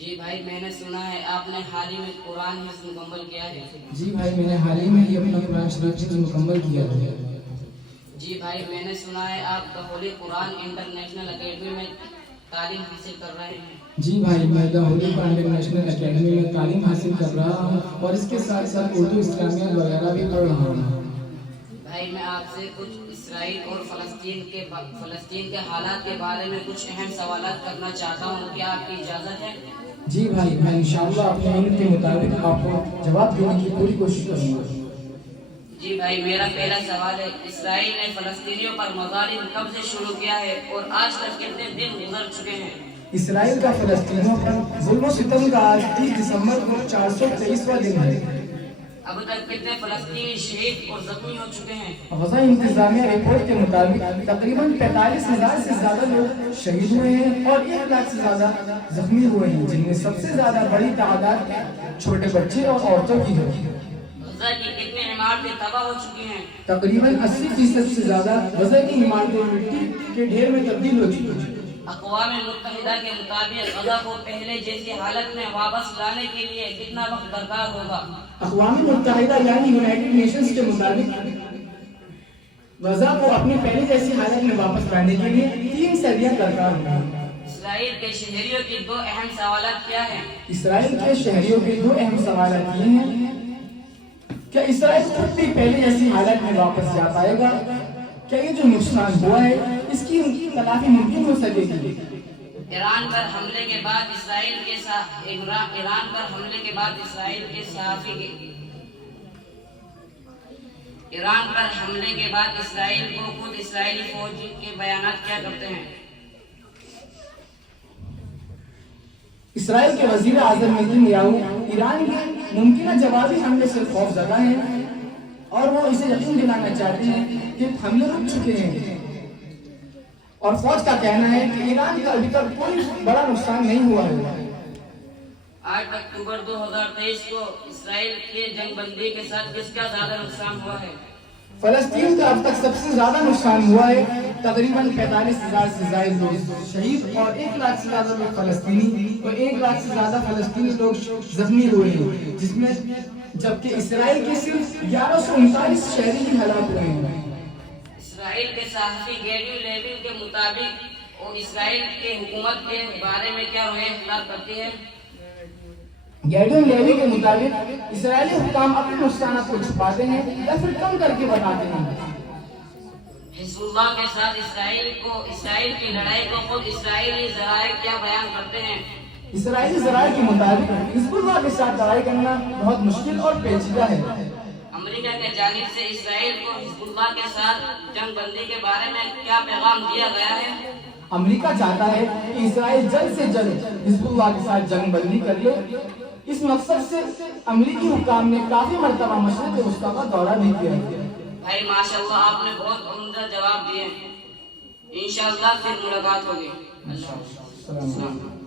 جی بھائی میں نے سنا ہے آپ نے حال ہی میں قرآن حفظ مکمل کیا ہے۔ جی بھائی میں نے حال ہی میں اپنا قرآن شریف حفظ مکمل کیا ہے۔ جی بھائی میں نے سنا ہے آپ دا ہولی قرآن انٹرنیشنل اکیڈمی میں تعلیم حاصل کر رہے ہیں۔ جی بھائی میں دا ہولی قرآن انٹرنیشنل اکیڈمی میں تعلیم حاصل کر رہا ہوں اور اس کے ساتھ ساتھ اردو اسلامیہ وغیرہ بھی پڑھ رہا ہوں۔ بھائی میں آپ سے کچھ اسرائیل اور فلسطین کے حالات کے بارے میں کچھ اہم سوالات کرنا چاہتا ہوں، کیا آپ کی اجازت ہے؟ جی بھائی میں انشاءاللہ اپنے علم کے مطابق آپ کو جواب دینے کی پوری کوشش کروں گا۔ جی بھائی میرا پہلا سوال ہے، اسرائیل نے فلسطینیوں پر مظالم کب سے شروع کیا ہے اور آج تک کتنے دن گزر چکے ہیں؟ اسرائیل کا فلسطینیوں پر ظلم و ستم کا آج 30 دسمبر کو 423واں دن ہے۔ اب تک کتنے فلسطینی شہید اور زخمی ہو چکے ہیں؟ غزہ انتظامیہ رپورٹ کے مطابق تقریباً 45,000 سے زیادہ لوگ شہید ہوئے ہیں اور 1 لاکھ سے زیادہ زخمی ہوئے ہیں، جن میں سب سے زیادہ بڑی تعداد چھوٹے بچے اور عورتوں کی ہے۔ غزہ کی کتنی عمارتیں تباہ ہو چکی ہیں؟ تقریباً 80% سے زیادہ غزہ کی عمارتیں مٹی کے ڈھیر میں تبدیل ہو چکی ہیں۔ اقوام متحدہ کے مطابق غزہ کو پہلے جیسی حالت میں واپس لانے کے لیے کتنا وقت درکار ہوگا؟ اقوام متحدہ یعنی یونائٹڈ نیشنز کے مطابق غزہ کو اپنی پہلے جیسی حالت میں واپس لانے کے لیے 3 صدیاں درکار ہوں۔ اسرائیل کے شہریوں کی 2 اہم سوالات کیا ہیں؟ اسرائیل کے شہریوں کے 2 اہم سوالات یہ ہیں، کیا اسرائیل خود بھی پہلے جیسی حالت میں واپس جا پائے گا؟ کیا یہ جو نقصان ہوا ہے اس کی تلافی ممکن ہو سکے گی؟ ایران پر حملے کے بعد اسرائیل کے اسرائیل کو خود اسرائیلی فوج کے بیانات کیا کرتے ہیں؟ اسرائیل کے وزیر اعظم بنیامین نیتن یاہو ایران کے ممکنہ جوابی حملے سے خوف زدہ ہیں اور وہ اسے یقین دلانا چاہتے ہیں کہ حملے رک چکے ہیں، اور فوج کا کہنا ہے کہ ایران کا ابھی تک کوئی بڑا نقصان نہیں ہوا ہے۔ 8 اکتوبر 2023 کو اسرائیل کے جنگ بندی کے ساتھ کس کا زیادہ نقصان ہوا ہے؟ فلسطین کا اب تک سب سے زیادہ نقصان ہوا ہے، تقریباً 45,000 سے زائد لوگ شہید اور 1 لاکھ سے زیادہ لوگ فلسطینی اور 1 لاکھ سے زیادہ فلسطینی لوگ زخمی ہوئے ہیں، جس میں جبکہ اسرائیل کے صرف 1139 شہری ہی ہلاک ہوئے ہیں۔ اسرائیل کے صحافی گیڈیو لیون کے مطابق وہ اسرائیل کے حکومت کے بارے میں کیا رویہ اختیار کرتی ہے؟ گیڈیو لیون کے مطابق اسرائیلی حکام اپنے نقصانات کو چھپاتے ہیں یا پھر کم کر کے بتاتے ہیں۔ حزب اللہ کے ساتھ اسرائیل کی لڑائی کو خود اسرائیلی ذرائع کیا بیان کرتے ہیں؟ اسرائیلی ذرائع کے مطابق حزب اللہ کے ساتھ لڑائی کرنا بہت مشکل اور پیچیدہ ہے۔ امریکہ کے جانب سے اسرائیل کو حزب اللہ کے ساتھ جنگ بندی کے بارے میں کیا پیغام دیا گیا ہے؟ امریکہ چاہتا ہے کہ اسرائیل جلد سے جلد حزب اللہ کے ساتھ جنگ بندی کر لے۔ اس مقصد سے امریکی حکام نے کافی مرتبہ مشرق وسطیٰ کا دورہ بھی کیا ہے۔ بھائی ماشاءاللہ آپ نے بہت عمدہ جواب دیے، انشاءاللہ پھر ملاقات ہوگی۔ السلام علیکم۔